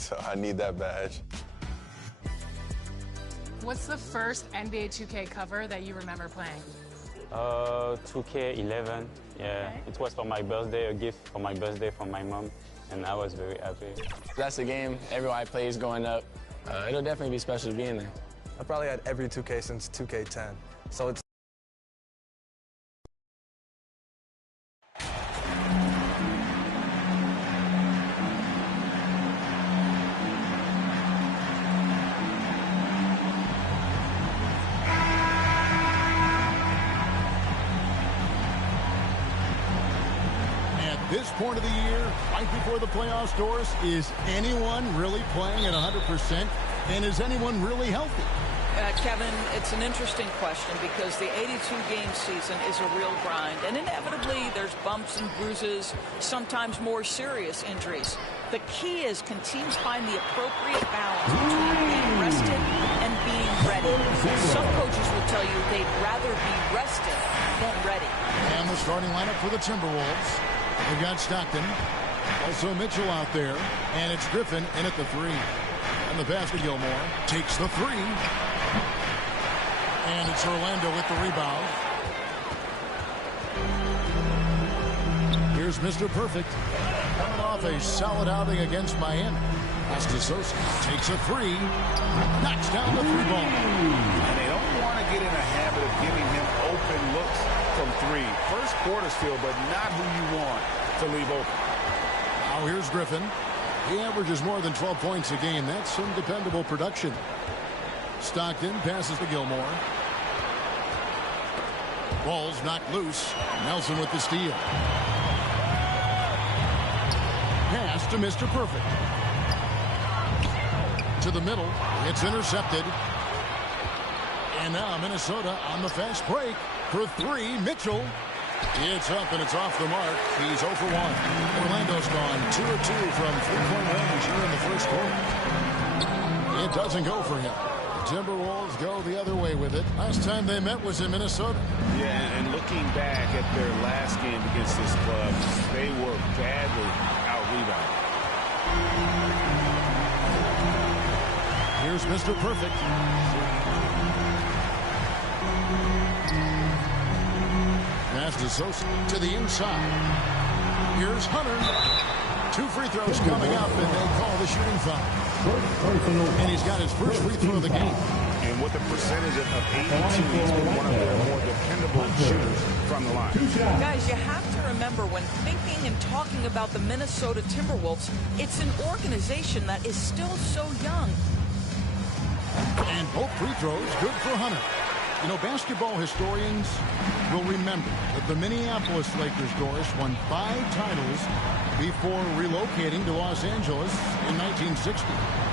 so I need that badge. What's the first NBA 2K cover that you remember playing? 2K11. Yeah, Okay. it was for my birthday, a gift for my birthday from my mom, and I was very happy. That's the game everyone plays growing up. It'll definitely be special to be in there. I probably had every 2K since 2K10, so it's This point of the year, right before the playoffs doors, is anyone really playing at 100%? And is anyone really healthy? Kevin, it's an interesting question because the 82-game season is a real grind. And inevitably, there's bumps and bruises, sometimes more serious injuries. The key is, can teams find the appropriate balance between being rested and being ready? Some coaches will tell you they'd rather be rested than ready. And the starting lineup for the Timberwolves. They've got Stockton, also Mitchell out there, and it's Griffin in at the three. And the pass to Gilmore, takes the three. And it's Orlando with the rebound. Here's Mr. Perfect, coming off a solid outing against Miami. Sosa takes a three, knocks down the three ball. And they don't want to get in a habit of giving him open looks from three. First quarter still, but not who you want to leave open. Now here's Griffin. He averages more than 12 points a game. That's some dependable production. Stockton passes to Gilmore. Ball's knocked loose. Nelson with the steal. Pass to Mr. Perfect. To the middle. It's intercepted. And now Minnesota on the fast break for three. Mitchell. It's up and it's off the mark. He's 0 for 1. Orlando's gone 2 of 2 from three-point range here in the first quarter. It doesn't go for him. The Timberwolves go the other way with it. Last time they met was in Minnesota. Yeah, and looking back at their last game against this club, they were badly out-rebounded. Here's Mr. Perfect. Pass to Sosa to the inside. Here's Hunter. 2 free throws coming up, and they call the shooting foul. And he's got his first free throw of the game. And with a percentage of 82, he's been one of their more dependable shooters from the line. Guys, you have to remember when thinking and talking about the Minnesota Timberwolves, it's an organization that is still so young. And both free throws good for Hunter. You know, basketball historians will remember that the Minneapolis Lakers, Doris, won 5 titles before relocating to Los Angeles in 1960.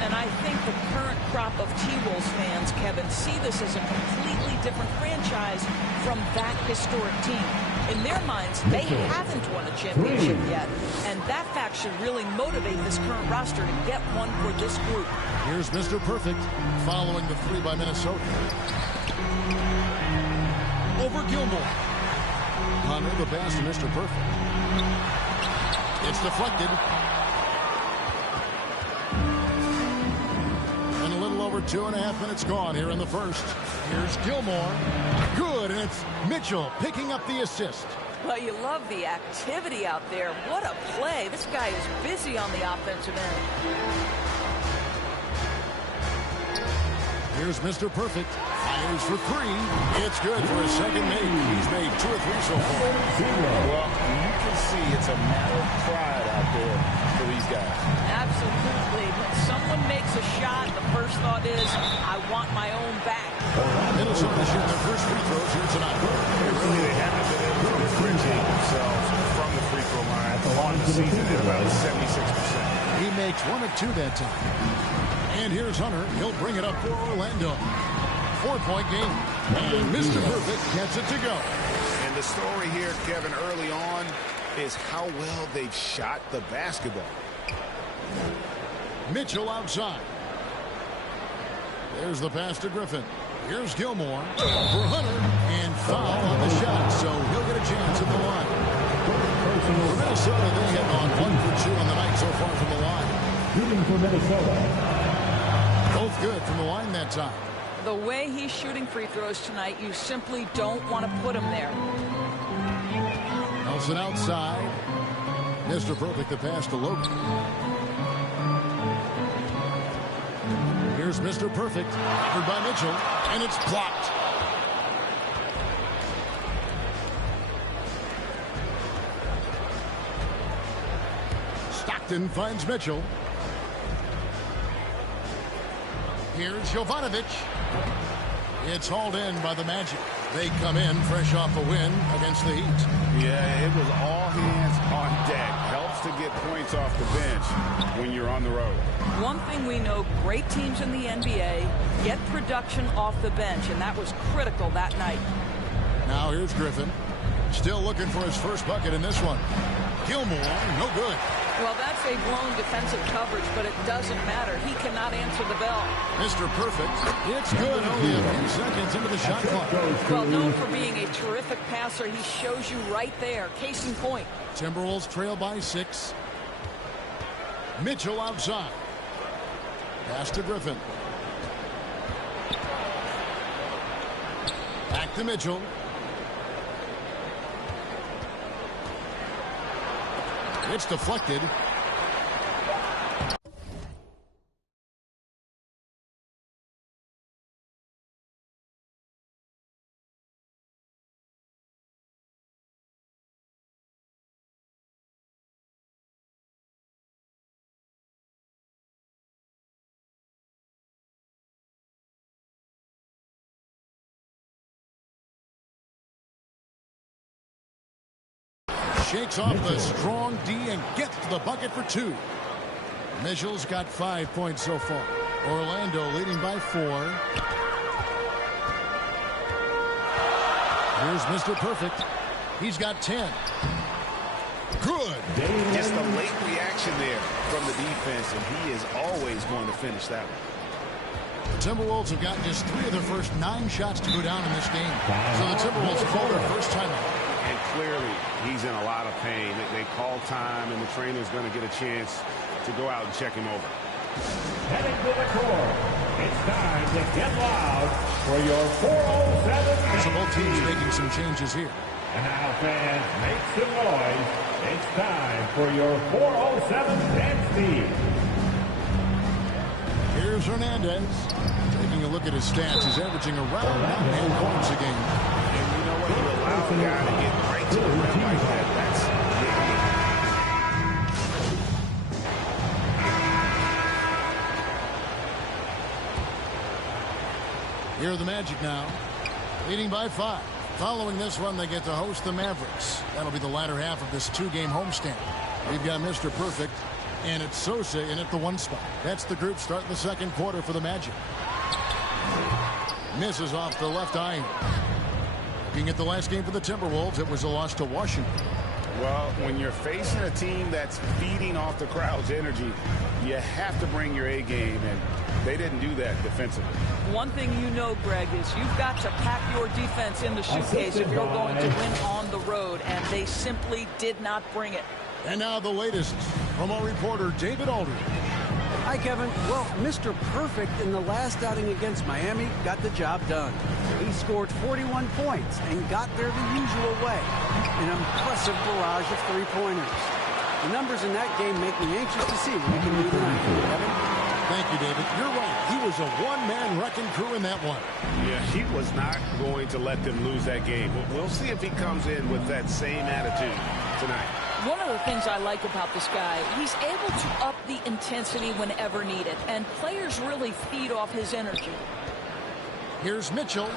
And I think the current crop of T-Wolves fans, Kevin, see this as a completely different franchise from that historic team. In their minds, they haven't won a championship yet. And that fact should really motivate this current roster to get one for this group. Here's Mr. Perfect following the three by Minnesota. Over Gilmore. Hunter, the pass to Mr. Perfect. It's deflected. And a little over 2.5 minutes gone here in the first. Here's Gilmore. Good, and it's Mitchell picking up the assist. Well, you love the activity out there. What a play. This guy is busy on the offensive end. Here's Mr. Perfect. Fires for three. It's good for a second make. He's made 2 or 3 so far. Well, you can see it's a matter of pride out there for these guys. Absolutely. When someone makes a shot, the first thought is, I want my own back. Minnesota shooting their first free throws here tonight. They haven't been able to differentiate themselves from the free throw line on the season at about 76%. He makes 1 of 2 that time. And here's Hunter. He'll bring it up for Orlando. 4-point game. And Mr. Perfect gets it to go. And the story here, Kevin, early on is how well they've shot the basketball. Mitchell outside. There's the pass to Griffin. Here's Gilmore for Hunter. And foul on the shot, so he'll get a chance at the line. For Minnesota, they have gone 1 for 2 on the night so far from the line. shooting for Minnesota. Both good from the line that time. The way he's shooting free throws tonight, you simply don't want to put him there. Nelson outside. Mr. Perfect, the pass to Logan. Here's Mr. Perfect, covered by Mitchell, and it's blocked. Stockton finds Mitchell. Here's Jovanovic. It's hauled in by the Magic. They come in fresh off a win against the Heat. Yeah, it was all hands on deck. Helps to get points off the bench when you're on the road. One thing we know, great teams in the NBA get production off the bench, and that was critical that night. Now here's Griffin. Still looking for his first bucket in this one. Gilmore, no good. Well, that's a blown defensive coverage, but it doesn't matter. He cannot answer the bell. Mr. Perfect, it's good. Only a few seconds into the shot clock. Well, known for being a terrific passer, he shows you right there. Case in point. Timberwolves trail by 6. Mitchell outside. Pass to Griffin. Back to Mitchell. It's deflected. Shakes off the strong D and gets to the bucket for 2. Mitchell's got 5 points so far. Orlando leading by 4. Here's Mr. Perfect. He's got 10. Good. Just a late reaction there from the defense, and he is always going to finish that one. The Timberwolves have gotten just 3 of their first 9 shots to go down in this game. So the Timberwolves call their first timeout. And clearly, he's in a lot of pain. They call time, and the trainer's going to get a chance to go out and check him over. Heading to the court, it's time to get loud for your 407. So both teams making some changes here. And now, fans, make some noise. It's time for your 407 dance team. Here's Hernandez. Taking a look at his stats, he's averaging around 9 points a game. And you know what? You allow a guy to get right to the rim like that. That's big. Here are the Magic now, leading by 5. Following this one, they get to host the Mavericks. That'll be the latter half of this 2-game homestand. We've got Mr. Perfect, and it's Sosa in at the 1 spot. That's the group starting the second quarter for the Magic. Misses off the left iron. Looking at the last game for the Timberwolves, it was a loss to Washington. Well, when you're facing a team that's feeding off the crowd's energy, you have to bring your A game, and they didn't do that defensively. One thing you know, Greg, is you've got to pack your defense in the suitcase if you're going to win on the road, and they simply did not bring it. And now the latest from our reporter, David Aldridge. Hi, Kevin. Well, Mr. Perfect in the last outing against Miami got the job done. He scored 41 points and got there the usual way. An impressive barrage of 3-pointers. The numbers in that game make me anxious to see what he can do tonight. Kevin? Thank you, David. You're right. He was a one-man wrecking crew in that one. Yeah, he was not going to let them lose that game. We'll see if he comes in with that same attitude tonight. One of the things I like about this guy, he's able to up the intensity whenever needed, and players really feed off his energy. Here's Mitchell.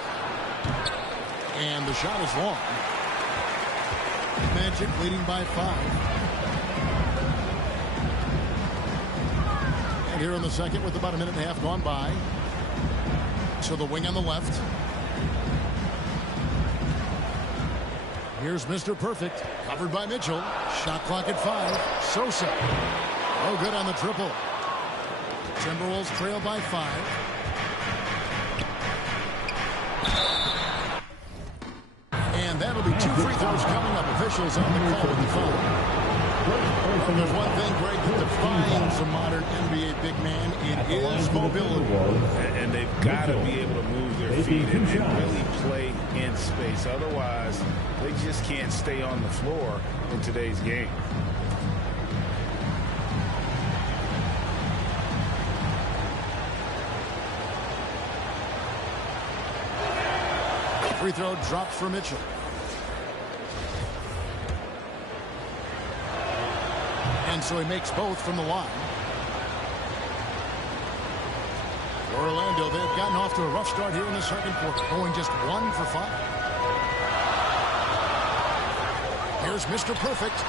And the shot is long. Magic leading by 5. And here in the second with about a minute and a half gone by. So the wing on the left. Here's Mr. Perfect, covered by Mitchell. Shot clock at 5. Sosa. Oh, good on the triple. Timberwolves trail by 5. And that'll be 2 free throws coming up. Officials on the call with the foul. There's one thing, Greg, that defines a modern NBA big man. It is mobility. And they've got to be able to move their feet and really play in space. Otherwise, they just can't stay on the floor in today's game. Free throw dropped for Mitchell. And so he makes both from the line. Orlando, they've gotten off to a rough start here in the second quarter, going just 1 for 5. Here's Mr. Perfect.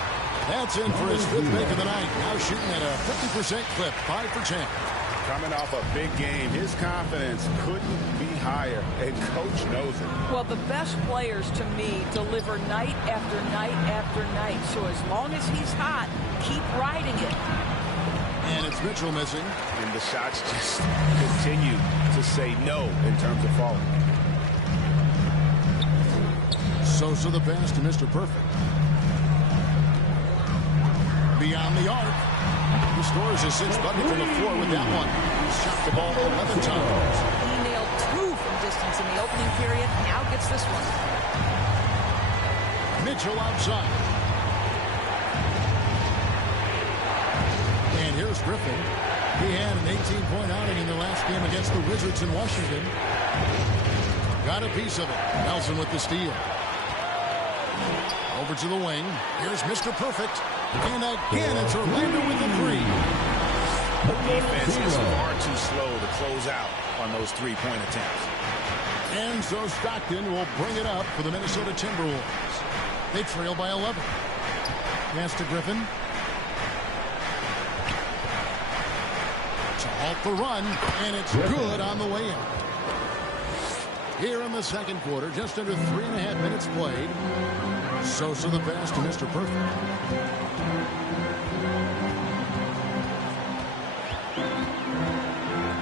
That's in for his 5th make of the night. Now shooting at a 50% clip, 5 for 10. Coming off a big game, his confidence couldn't be higher, and Coach knows it. Well, the best players, to me, deliver night after night after night. So as long as he's hot, keep riding it. And it's Mitchell missing. And the shots just continue to say no in terms of falling. Sosa the pass to Mr. Perfect. Beyond the arc. Restores his 6th bucket from the floor with that one. He's shot the ball 11 times. He nailed 2 from distance in the opening period. Now gets this one. Mitchell outside. And here's Griffin. He had an 18-point outing in the last game against the Wizards in Washington. Got a piece of it. Nelson with the steal. Over to the wing. Here's Mr. Perfect. And again, it's Orlando with the 3. The defense is far too slow to close out on those 3-point attempts. And so Stockton will bring it up for the Minnesota Timberwolves. They trail by 11. Pass to Griffin. To halt the run, and it's good on the way in. Here in the second quarter, just under 3.5 minutes played. Sosa the pass to Mr. Perfect.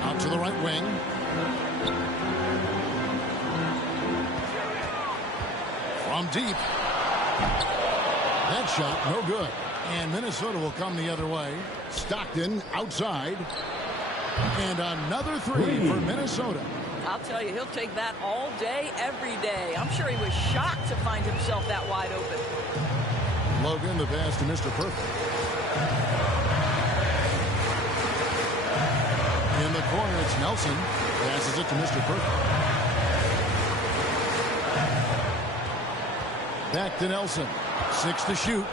Out to the right wing. From deep. That shot, no good. And Minnesota will come the other way. Stockton outside. And another 3 for Minnesota. I'll tell you, he'll take that all day, every day. I'm sure he was shocked to find himself that wide open. Logan, the pass to Mr. Perfect. In the corner, it's Nelson. Passes it to Mr. Perfect. Back to Nelson. 6 to shoot.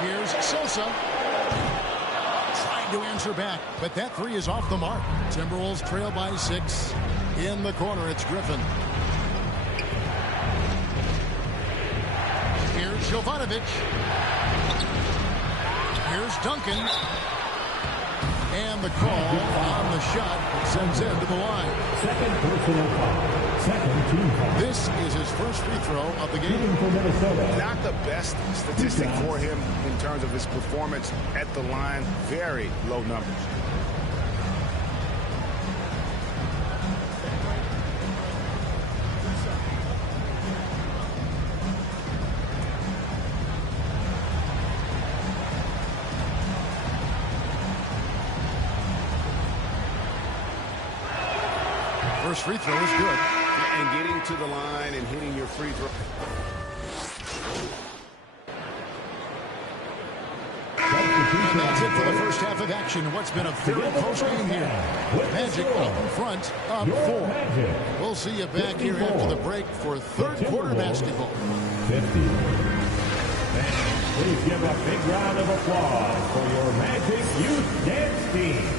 Here's Sosa. Trying to answer back, but that 3 is off the mark. Timberwolves trail by 6. In the corner, it's Griffin. Here's Jovanovic. Here's Duncan. And the call on the shot sends him to the line. Second personal foul. Second team foul. This is his first free throw of the game. For Minnesota. Not the best statistic for him in terms of his performance at the line. Very low numbers. First free throw is good. And getting to the line and hitting your free throw. And that's it for the first half of action. What's been a very close game here. Magic up in front, up 4. We'll see you back here after the break for third quarter basketball. 50. Please give a big round of applause for your Magic Youth Dance Team.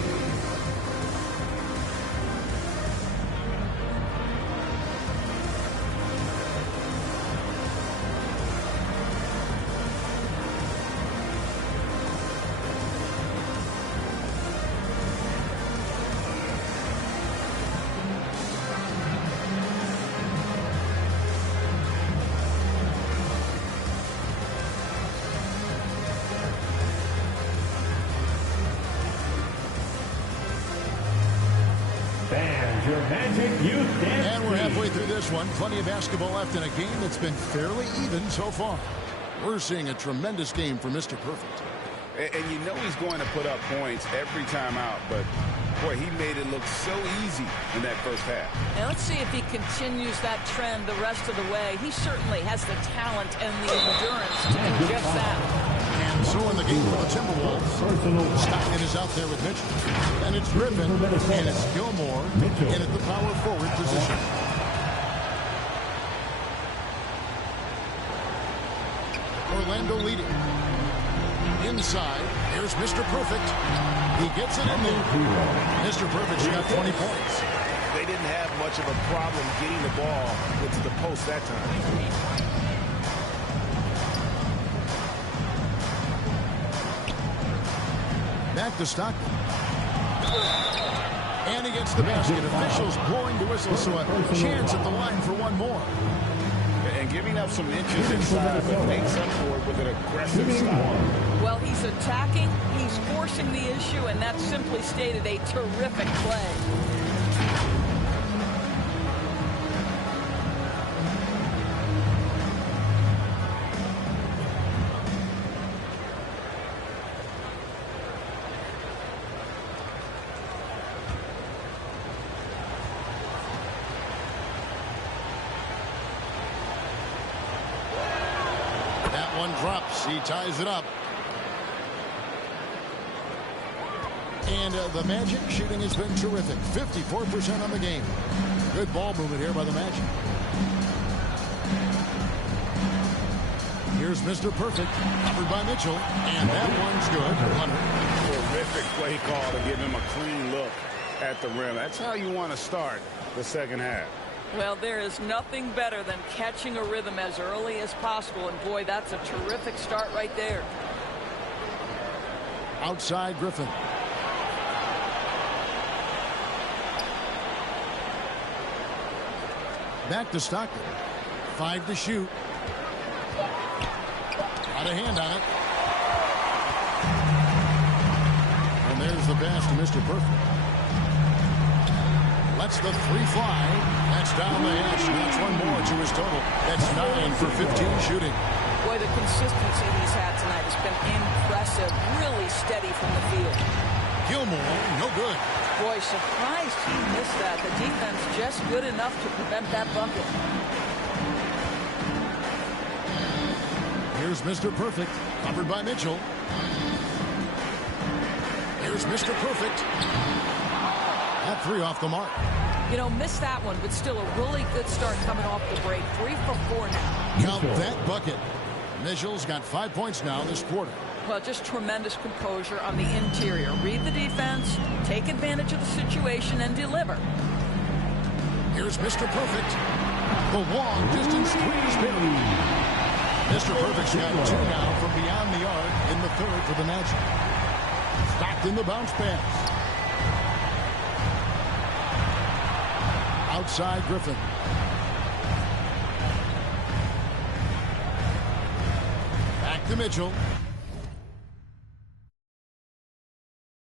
Your Magic Youth Dance. And we're halfway through this one. Plenty of basketball left in a game that's been fairly even so far. We're seeing a tremendous game for Mr. Perfect. And you know he's going to put up points every time out, but boy, he made it look so easy in that first half. Now let's see if he continues that trend the rest of the way. He certainly has the talent and the endurance to do just that. And so in the game for the Timberwolves, Stockton is out there with Mitchell. And it's Griffin, and it's Gilmore in at the power forward position. Orlando leading. Inside, here's Mr. Perfect. He gets it in there. Mr. Perfect's got 20 points. They didn't have much of a problem getting the ball into the post that time. Back to Stockton. And he gets the basket. Officials blowing the whistle, so a chance at the line for one more. And giving up some inches inside, but makes up for it with an aggressive style. Well, he's attacking, he's forcing the issue, and that's simply stated a terrific play. One drops. He ties it up. And the Magic shooting has been terrific. 54% on the game. Good ball movement here by the Magic. Here's Mr. Perfect. Covered by Mitchell. And that one's good. Terrific play call to give him a clean look at the rim. That's how you want to start the second half. Well, there is nothing better than catching a rhythm as early as possible. And, boy, that's a terrific start right there. Outside Griffin. Back to Stockton. 5 to shoot. Got a hand on it. And there's the pass to Mr. Perfect. Lets the three fly. That's down the hash. That's one more to his total. That's 9 for 15 shooting. Boy, the consistency he's had tonight has been impressive. Really steady from the field. Gilmore, no good. Boy, surprised he missed that. The defense just good enough to prevent that bucket. Here's Mr. Perfect, covered by Mitchell. Here's Mr. Perfect. That three off the mark. You know, missed that one, but still a really good start coming off the break. 3 for 4 now. Count that bucket. Mitchell's got 5 points now this quarter. Well, just tremendous composure on the interior. Read the defense, take advantage of the situation, and deliver. Here's Mr. Perfect. The long distance three is good. Mr. Perfect's got 2 now from beyond the arc in the third for the Magic. Stockton the bounce pass. Outside Griffin. Back to Mitchell.